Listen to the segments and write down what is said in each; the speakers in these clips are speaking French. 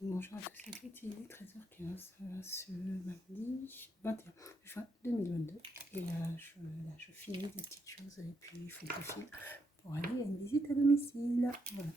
Bonjour à tous et à toutes, il est 13h15 ce mardi 21 juin 2022 et je finis des petites choses et puis il faut que je file pour aller à une visite à domicile. Voilà.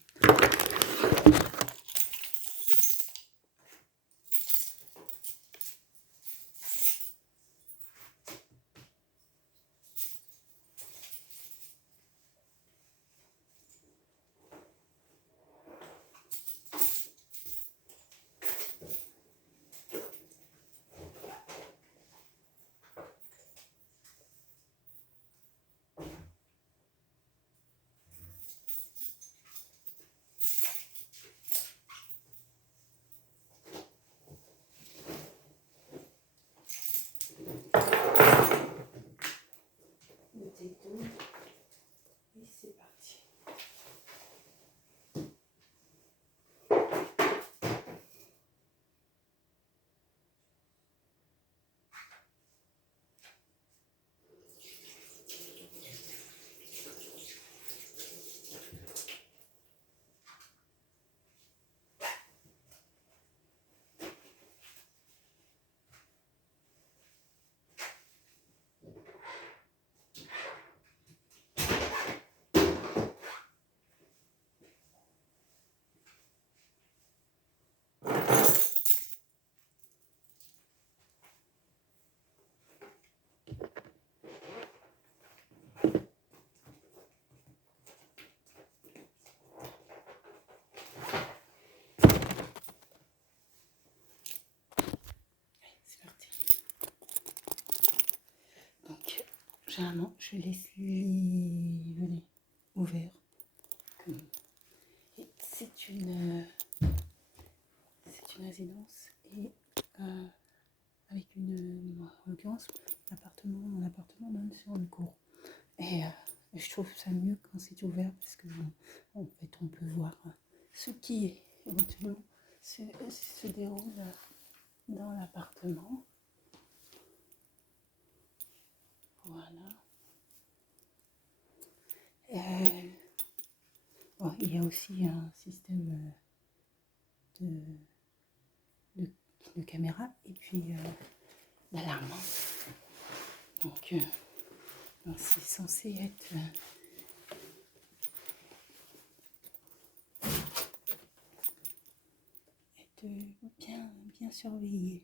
Et c'est parti. Donc, généralement, je laisse les volets ouverts. Et c'est une résidence et avec en l'occurrence, mon appartement donne sur une cour. Et je trouve ça mieux quand c'est ouvert parce que en fait, on peut voir ce qui éventuellement se déroule dans l'appartement. Voilà. Bon, il y a aussi un système de caméra et puis d'alarme. Donc, c'est censé être bien surveillé.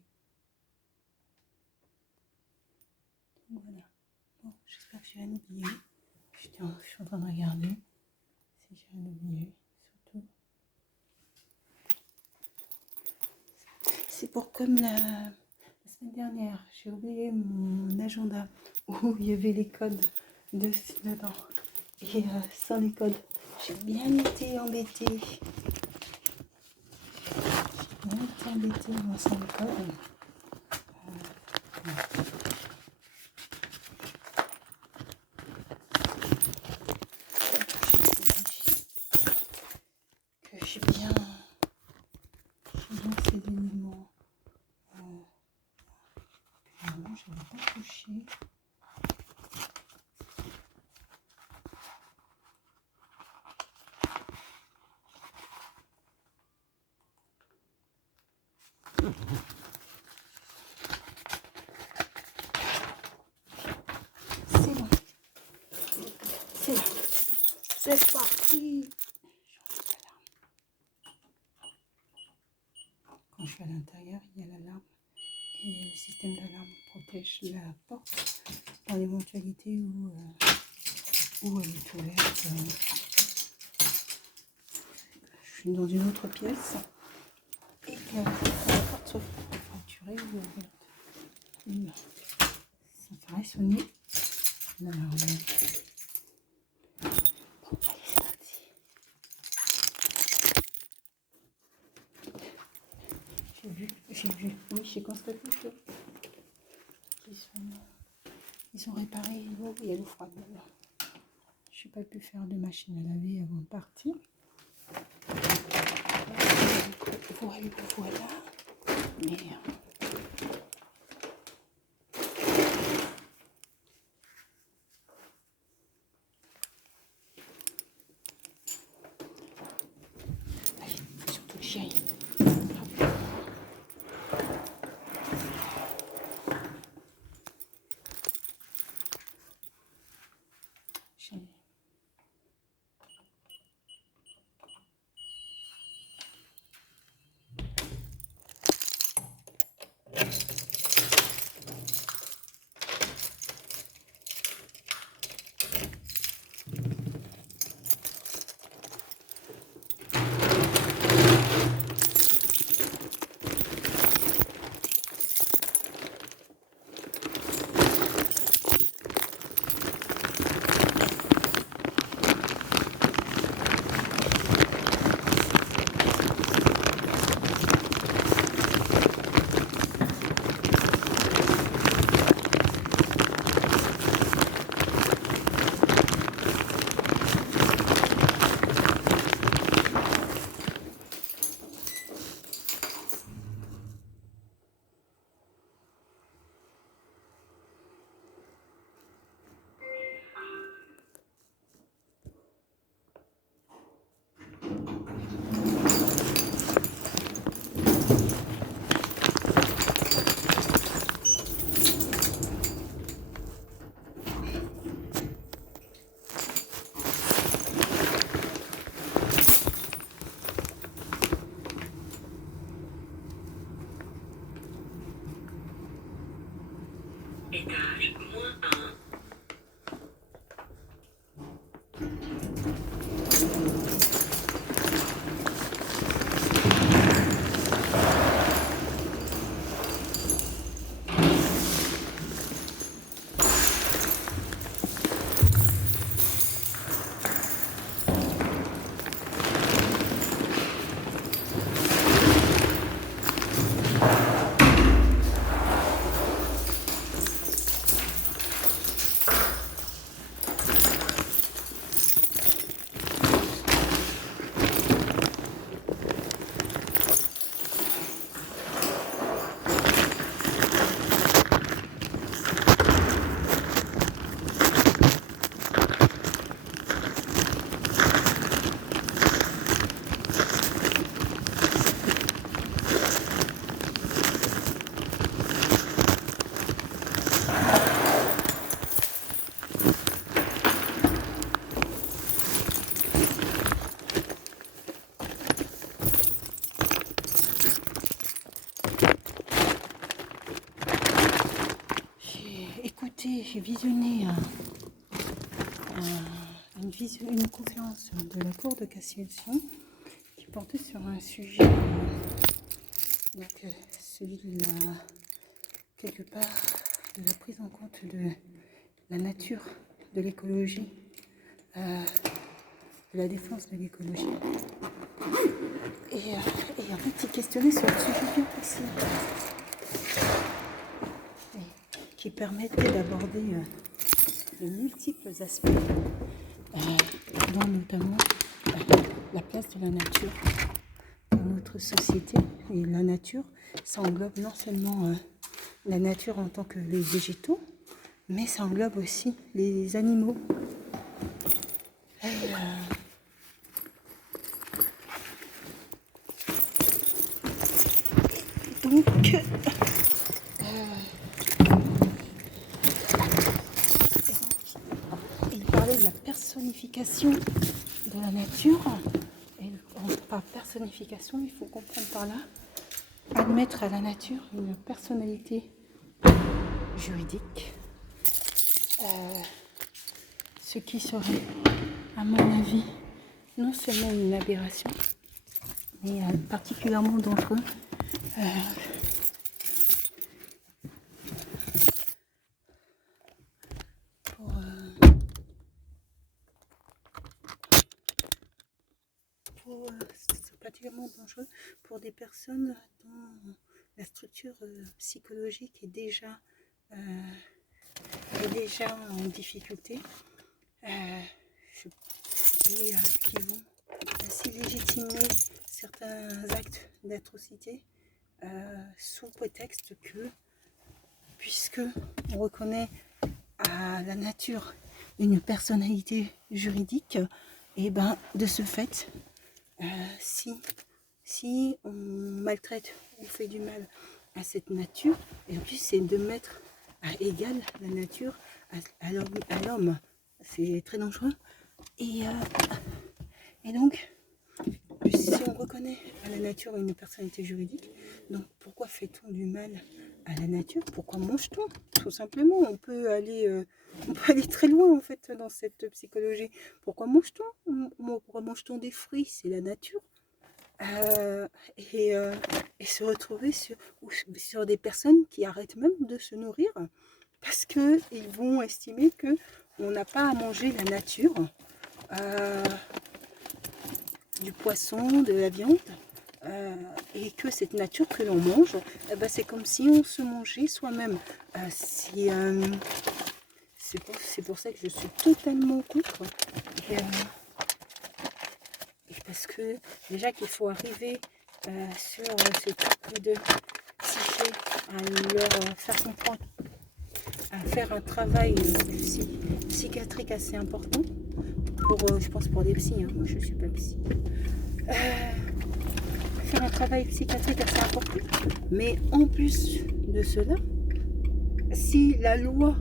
Donc, voilà. Bon, j'espère que j'ai rien oublié. Je suis en train de regarder si j'ai rien oublié. Surtout. C'est pour comme la semaine dernière, j'ai oublié mon agenda où il y avait les codes dedans. Et sans les codes, j'ai bien été embêtée. Moi, sans les codes. Que j'ai bien ces éléments. Finalement, je n'avais pas touché. C'est bon. C'est bon. C'est parti. Quand je suis à l'intérieur, il y a l'alarme. Et le système d'alarme protège la porte dans l'éventualité où elle est ouverte. Je suis dans une autre pièce et que la porte soit fracturée ou ouverte. Ça ferait sonner l'alarme. Bon, allez, c'est parti. J'ai vu, oui, j'ai constaté que ils sont réparés l'eau et l'eau froide. Je n'ai pas pu faire de machine à laver avant de partir. Voilà. Mais allez, faut surtout que j'y aille. étage, -1. J'ai visionné une conférence de la Cour de cassation qui portait sur un sujet, celui de quelque part, de la prise en compte de la nature, de l'écologie, de la défense de l'écologie. Et en fait, il questionnait sur le sujet bien précis qui permettait d'aborder de multiples aspects, dont notamment la place de la nature dans notre société. Et la nature, ça englobe non seulement la nature en tant que les végétaux, mais ça englobe aussi les animaux. Donc, il parlait de la personnification de la nature. Et par personnification, il faut comprendre par là admettre à la nature une personnalité juridique, ce qui serait, à mon avis, non seulement une aberration, mais particulièrement dangereux. C'est particulièrement dangereux pour des personnes dont la structure psychologique est déjà en difficulté et qui vont ainsi légitimer certains actes d'atrocité sous prétexte que, puisque on reconnaît à la nature une personnalité juridique, et ben de ce fait, si on maltraite ou fait du mal à cette nature, et en plus c'est de mettre à égal la nature à l'homme. C'est très dangereux. Et donc, si on reconnaît à la nature une personnalité juridique, donc pourquoi fait-on du mal à la nature? Pourquoi mange-t-on? Tout simplement, on peut aller très loin en fait dans cette psychologie. Pourquoi mange-t-on? Pourquoi mange-t-on des fruits? C'est la nature. Et se retrouver sur des personnes qui arrêtent même de se nourrir parce qu'ils vont estimer qu'on n'a pas à manger la nature, du poisson, de la viande, et que cette nature que l'on mange, c'est comme si on se mangeait soi-même. C'est pour ça que je suis totalement contre. Parce que déjà qu'il faut arriver sur ce type de psyché à leur faire comprendre, à faire un travail psychiatrique assez important, je pense pour des psys, hein, moi je ne suis pas psy, faire un travail psychiatrique assez important, mais en plus de cela, si la loi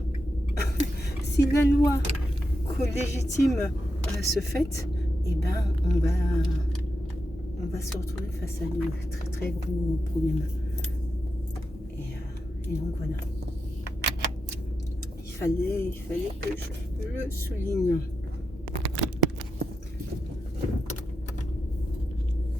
légitime ce fait, et ben on va se retrouver face à de très très gros problèmes. Et donc voilà. il fallait que je le souligne.